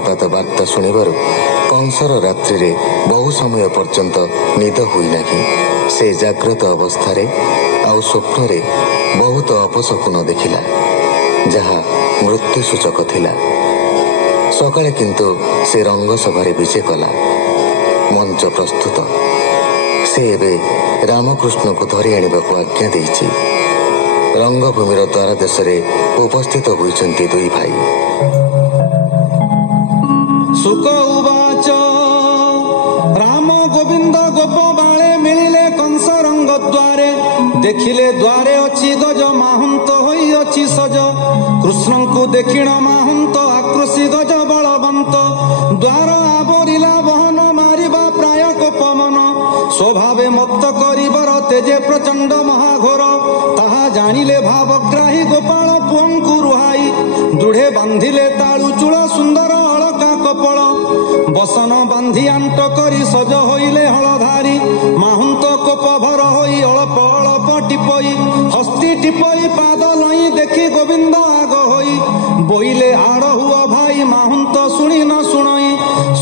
ଅଗ୍ନିପାତ ବାର୍ତ୍ତା ଶୁଣିବାରୁ କଂସର ରାତ୍ରିରେ ବହୁ ସମୟ ପର୍ଯ୍ୟନ୍ତ ନିଦ ହୋଇନାହିଁ। ସେ ଜାଗ୍ରତ ଅବସ୍ଥାରେ ଆଉ ସ୍ୱପ୍ନରେ ବହୁତ ଅପଶକୁନ ଦେଖିଲା, ଯାହା ମୃତ୍ୟୁ ସୂଚକ ଥିଲା। ସକାଳେ କିନ୍ତୁ ସେ ରଙ୍ଗସଭାରେ ବିଜେ କଲା। ମଞ୍ଚ ପ୍ରସ୍ତୁତ। ସେ ଏବେ ରାମକୃଷ୍ଣଙ୍କୁ ଧରି ଆଣିବାକୁ ଆଜ୍ଞା ଦେଇଛି। ରଙ୍ଗଭୂମିର ଦ୍ୱାର ଦେଶରେ ଉପସ୍ଥିତ ହୋଇଛନ୍ତି ଦୁଇ ଭାଇ। ସୁକ ଉବାଚ ରାମ ଗୋବିନ୍ଦ ଗୋପ ବାଳେ ମିଳିଲେ କଂସ ରଙ୍ଗ ଦ୍ୱାରେ। ଦେଖିଲେ ଦ୍ୱାରେ ଅଛି ଗଜ, ମାହୁନ୍ତ ହୋଇଅଛି ସଜ। କୃଷ୍ଣଙ୍କୁ ଦେଖିଣ ମାହୁନ୍ତ, ଆକ୍ରୋଶୀ ଗଜ ବଳବନ୍ତ। ଦ୍ୱାର ଆବରିଲା ବହନ, ମାରିବା ପ୍ରାୟ କୋପମନ। ସ୍ୱଭାବେ ମତ୍ତ କରିବର, ତେଜେ ପ୍ରଚଣ୍ଡ ମହାଘୋର। ତାହା ଜାଣିଲେ ଭାବଗ୍ରାହୀ, ଗୋପାଳ ପୁଅଙ୍କୁ ରୁହାଇ। ଦୃଢ଼େ ବାନ୍ଧିଲେ ତାଳୁ ଚୂଳ, ସୁନ୍ଦର ଅଳକା କପଳ। ବସନ ବାନ୍ଧି ଆଣ୍ଟ କରି ସଜ ହୋଇଲେ ହଳଧାରୀ। ମାହୁନ୍ତ କୋପ ଭର ହୋଇ ଅଳପ ଅଳପ ଟିପଇ, ହସ୍ତି ଟିପଇ ପାଦ ଲଇଁ ଦେଖି ଗୋବିନ୍ଦ ଆଗ ହୋଇ। ବୋଇଲେ ଆଡ଼ ହୁଅ ଭାଇ, ମାହୁନ୍ତ ଶୁଣି ନ ଶୁଣଇ।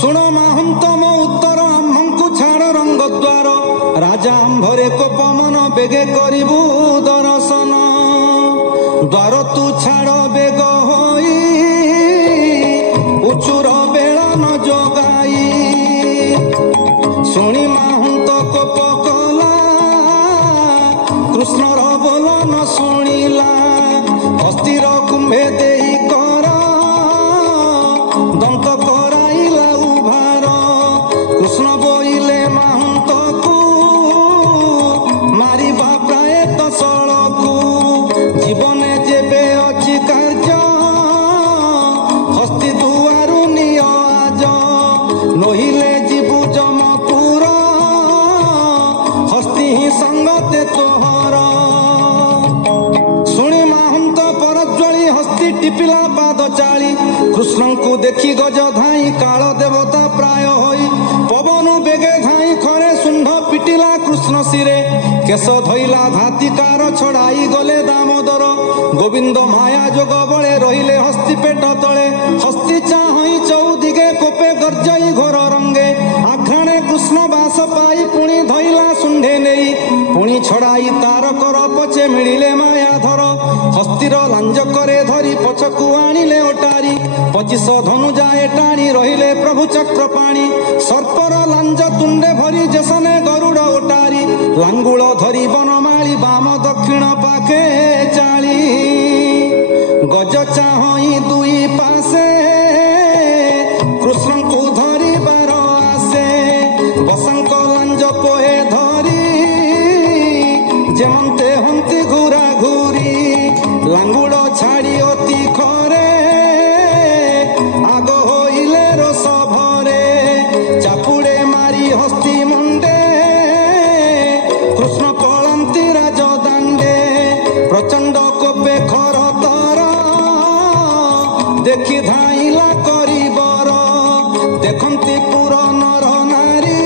ଶୁଣ ମାହୁନ୍ତ ମୋ ଉତ୍ତର, ଆମ୍ଭଙ୍କୁ ଛାଡ଼ ରଙ୍ଗ ଦ୍ୱାର। ରାଜା ଆମ୍ଭରେ କୋପ ମନ, ବେଗେ କରିବୁ ଦର୍ଶନ। ଦ୍ୱାର ତୁ ଛାଡ଼ ବେଗ ହୋଇ, ଉଚୁର ବେଳ ନ ଯୋଗାଇ। ଶୁଣି ମାହୁନ୍ତ କୋପ କଲା, କୃଷ୍ଣର ବୋଲ ନ ଶୁଣିଲା। ହସ୍ତିର କୁମ୍ଭେ ଦେଇ କର, ଦନ୍ତ କରାଇଲା ଉଭାର। କୃଷ୍ଣ ବୋଇଲେ ମାହୁନ୍ତକୁ, ମାରିବା ପ୍ରାୟ ତସଳକୁ। ଜୀବନେ ଯେବେ ଅଛି କାର୍ଯ୍ୟ, ହସ୍ତି ଦୁଆରୁ ନିଅ ଆଜ। ନହିଲେ ଯିବୁ ଯମପୁର, ହସ୍ତି ହିଁ ସଙ୍ଗତେ ତୋହର। ଶୁଣି ମାହୁନ୍ତ ପରଜ୍ୱଳି, ହସ୍ତି ଟିପିଲା ପାଦ ଚାଳି। କୃଷ୍ଣଙ୍କୁ ଦେଖି ଗଜ ଧାଇଁ, କାଳ ଦେବତା ପ୍ରାୟ ହୋଇ। ପବନ ବେଗେ ଧାଇଁ ଖରେ, ଶୁଣ୍ଢ ପିଟିଲା କୃଷ୍ଣ ଶିରେ। କେଶ ଧଇଲା ଧାତିକାର, ଛଡ଼ାଇ ଗଲେ ଦାମୋଦର। ଗୋବିନ୍ଦ ମାୟା ଯୋଗ ବଳେ, ରହିଲେ ହସ୍ତି ପେଟ ତଳେ। ହସ୍ତି ଚାହିଁ ଚଉଦିଗେ, କୋପେ ଗର୍ଜଇ ଘୋର ରଙ୍ଗେ। ଆଘ୍ରାଣେ କୃଷ୍ଣ ବାସ ପାଇ, ପୁଣି ଧଇଲା ଶୁଣ୍ଢେ ନେଇ। ପୁଣି ଛଡ଼ାଇ ତାର କର ପଛେ, ମିଳିଲେ ମାୟାଧର। ହସ୍ତିର ଲାଞ୍ଜ କରେ ଧରି, ପଛକୁ ଆଣିଲେ ଓଟାରି। 25 ଧନୁ ଯାଏ ଟାଣି, ରହିଲେ ପ୍ରଭୁ ଚକ୍ର ପାଣି। ସର୍ପର ଲାଞ୍ଜ ତୁଣ୍ଡେ ଭରି, ଯେସନେ ଗରୁଡ଼ ଓଟାରି। ଲାଙ୍ଗୁଳ ଧରି ବନମାଳି, ବାମ ଦକ୍ଷିଣ ପାଖେ ଚାଳି। ଗଜ ଚାହଇ ଦୁଇ ପାଶେ, କୃଷ୍ଣଙ୍କୁ ଧରିବାର ଆସେ। ବସଙ୍କ ଲାଞ୍ଜ ପୋହେ ଧରି, ଯେମନ୍ତେ ହନ୍ତି ଘୁରା ଘୁରି। ଲାଙ୍ଗୁଳ ଛାଡ଼ି ଅତି ଖରେ, ଆଗ ହୋଇଲେ ରୋଷ ଭରେ। ଚାପୁଡ଼େ ମାରି ହସ୍ତି ମୁଣ୍ଡେ, କୃଷ୍ଣ ପଳାନ୍ତି ରାଜଦାଣ୍ଡେ। ପ୍ରଚଣ୍ଡ କୋପେ ଖର ତର, ଦେଖି ଧାଇଲା କରିବର। ଦେଖନ୍ତି ପୁର ନର ନାରୀ,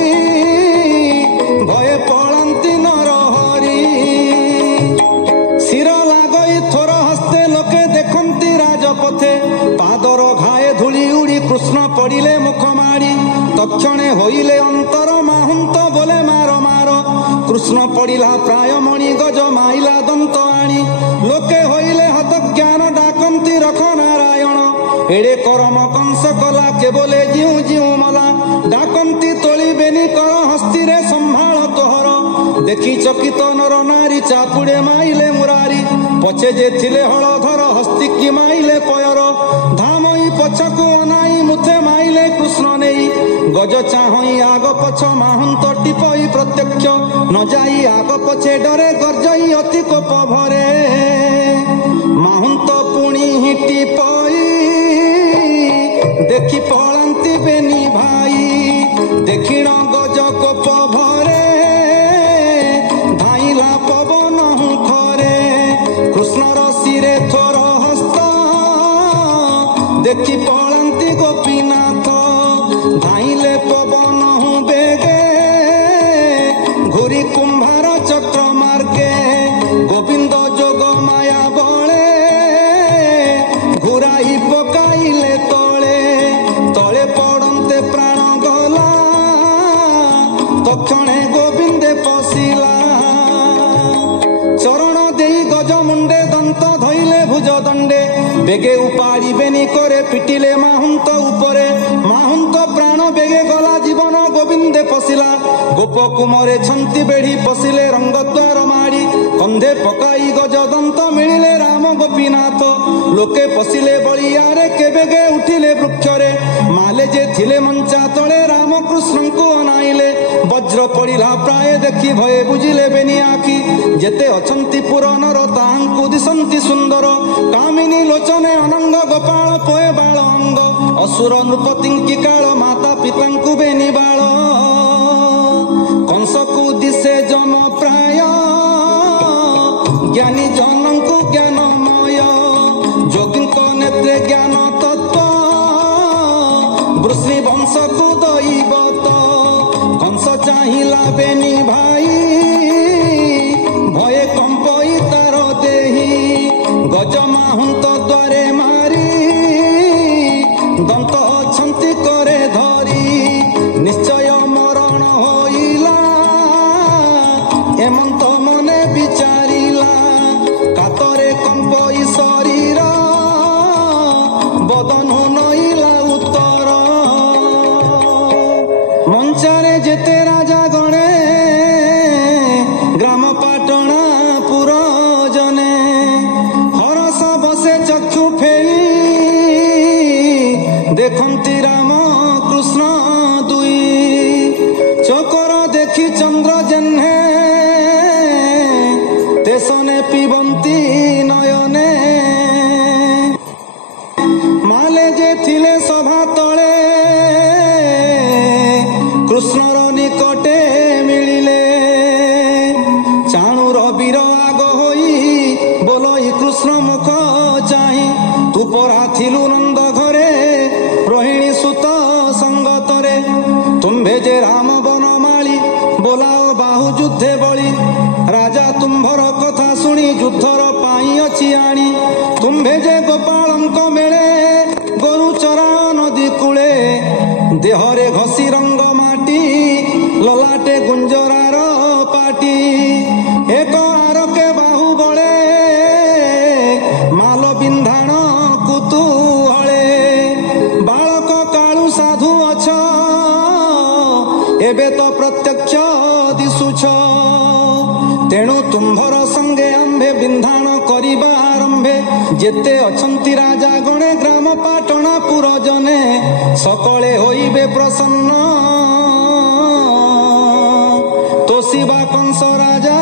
ଭয়ে ପଳାନ୍ତି ନର ହରି। ଶିର ଲାଗଇ ଥୋର ହସ୍ତେ, ଲୋକେ ଦେଖନ୍ତି ରାଜପଥେ। ପାଦର ଘାଏ ଧୂଳି ଉଡ଼ି, କୃଷ୍ଣ ପଡ଼ିଲେ ମୁଖ ମାଡ଼ି। ତକ୍ଷଣେ ହୋଇଲେ ଅନ୍ତର, ମାହୁନ୍ତ ବୋଲେ ମାର ମାର। କୃଷ୍ଣ ପଡ଼ିଲା ପ୍ରାୟ ମଣି, ଗଜ ମାଇଲା ଦନ୍ତ ଆଣି। ଲୋକେ ହୋଇଲେ ହତ ଜ୍ଞାନ, ଡାକନ୍ତି ରଖ ନାରାୟଣ। ଏଡ଼େ କରମ କଂସ କଲା, କେବଲେ ଜିଉ ଜିଉ ମଲା। ଡାକନ୍ତି ତୋଳିବେନି କର, ହସ୍ତିରେ ସମ୍ଭାଳ ତୋହର। ଦେଖି ଚକିତ ନର ନାରୀ, ଚାପୁଡ଼େ ମାଇଲେ ମୁରାରି। ପଛେ ଯେ ଥିଲେ ହଳଧର, ହସ୍ତିକି ମାଇଲେ ପୟର। ଧାମଇ ପଛକୁ ଅନାଇ, ମୁଥେ ମାଇଲେ କୃଷ୍ଣ ନେଇ। ଗଜ ଚାହଇ ଆଗ ପଛ, ମାହୁନ୍ତ ଟିପଇ ପ୍ରତ୍ୟକ୍ଷ। ନ ଯାଇ ଆଗ ପଛେ ଡରେ, ଗର୍ଜଇ ଅତି କୋପ ଭରେ। ମାହୁନ୍ତ ପୁଣି ଟିପଇ, ଦେଖି ପଳାନ୍ତି ବେନି ଭାଇ। ଦେଖିଣ ଗଜ କୋପ ଭରେ, ଧାଇଲା ପବନ ଖରେ। କୃଷ୍ଣର ଶିରେ ଥୋର ହସ୍ତ, ଦେଖି ପଳାନ୍ତି ଗୋପୀନାଥ। ଧାଇଲେ ପବନ ବେଗେ, ଘୁରି କୁମ୍ଭାର ଚକ୍ର ମାର୍ଗେ। ଗୋବିନ୍ଦ ଯୋଗ ମାୟା ବଳେ, ଘୁରାଇ ପକାଇଲେ ତଳେ। গজ মুন্ডে দন্ত ধইলে ভুজ দণ্ডে বেগে উপাড়িবেনি করে পিটিলে মাহুন্ত উপরে মাহুন্ত প্রাণ বেগে গলা জীবন গোবিন্দে পশিলা গোপ কুমরে ছন্তি বেড়ি পশিলে রঙ্গদ্বার মাড়ি কন্ধে পকাই গজ দন্ত মিলিলে রাম গোপীনাথ লোকে পশিলে বଳିଆରେ କେବେগে ଉଠିଲେ ବୃକ୍ଷରେ ମାଲେ ଯେ ଥିଲେ ମଞ୍ଚା ତଳେ ରାମକୃଷ୍ଣଙ୍କୁ ଅନାଇଲେ ବଜ୍ର ପଡ଼ିଲା ପ୍ରାୟ ଦେଖି ଭୟ ବୁଝିଲେ ବେନି ଆଖି ଯେତେ ଅଛନ୍ତି ପୁର ନର ତାହାଙ୍କୁ ଦିଶନ୍ତି ସୁନ୍ଦର କାମିନୀ ଲୋଚନେ ଅନଙ୍ଗ ଗୋପାଳ ପୋଏ ବାଳ ଅଙ୍ଗ ଅସୁର ନୃପତିଙ୍କି କାଳ ମାତା ପିତାଙ୍କୁ ବେନି ବାଳ କଂସକୁ ଦିଶେ ଜନ ପ୍ରାୟ ଜ୍ଞାନୀ ଜନଙ୍କୁ ଜ୍ଞାନମୟ ଯୋଗୀଙ୍କ ନେତ୍ରେ ଜ୍ଞାନ ତତ୍ତ୍ୱ ବୃଷ୍ଣି ବଂଶକୁ ଦୈବତ କଂସ ଚାହିଁଲା ବେନି ଭାଇ ଭୟେ କମ୍ପଇ ତାର ଦେହି ଗଜ ମାହୁନ୍ତ ଦ୍ୱାରେ ମାରି ଦନ୍ତ ଅଛନ୍ତି କରେ ଧରି ନିଶ୍ଚୟ ମରଣ ହୋଇଲା ଏମନ୍ତ ମନେ ବିଚାରିଲା କାତରେ କମ୍ପଇ ଶରୀର ବଦନ ନଇଲା ଉତ୍ତର ମଞ୍ଚାରେ ଯେତେ ରାଜା ଗଣେ ଗ୍ରାମ ପାଟଣା ପୁର ଜନେ ହରସ ବସେ ଚକ୍ଷୁ ଫେରି ଦେଖନ୍ତି ରାମ କୃଷ୍ଣ ଦୁଇ ଚୋକର ଦେଖି ଚନ୍ଦ୍ର ଜହ୍ନେ ତେସନେ ପିବନ୍ତି ନୟନେ ମାଲେ ଯେ ଥିଲେ ସଭା ତଳେ କୃଷ୍ଣର ନିକଟେ ମିଳିଲେ ଚାଣୁର ବୀର ଆଗ ହୋଇ ବୋଲଇ କୃଷ୍ଣ ମୁଖ ଚାହିଁ ତୁ ପରା ଥିଲୁ ନନ୍ଦ ଘରେ ରୋହିଣୀ ସୁତ ସଙ୍ଗତରେ ତୁମ୍ଭେ ଯେ ରାମ ବନମାଳି ବୋଲାଓ ବାହୁ ଯୁଦ୍ଧେ ବଳି ରାଜା ତୁମ୍ଭର କଥା ଶୁଣି ଯୁଦ୍ଧର ପାଇଁ ଅଛି ଆଣି ତୁମ୍ଭେ ଯେ ଗୋପାଳଙ୍କ ମେଳେ ଗୋରୁ ଚରା ନଦୀ କୂଳେ ଦେହରେ ଘଷି ରଙ୍ଗ ମାଟି ଲଲାଟେ ଗୁଞ୍ଜରାର ପାଟି ଏକ ଆରକେ ବାହୁ ବଳେ ମାଲ ବିନ୍ଧାଣ କୁତୁହଳେ ବାଳକ କାଳୁ ସାଧୁ ଅଛ ଏବେ ତ ପ୍ରତ୍ୟକ୍ଷ ଦିଶୁଛ ତେଣୁ ତୁମ୍ଭର ସଙ୍ଗେ ଆମ୍ଭେ ବିନ୍ଧାଣ କରିବା ଆରମ୍ଭେ ଯେତେ ଅଛନ୍ତି ରାଜା ଗଣେ ଗ୍ରାମ ପାଟଣା ପୁର ଜନେ ସକଳେ ହୋଇବେ ପ୍ରସନ୍ନ ତୋଷିବା କଂସ ରାଜା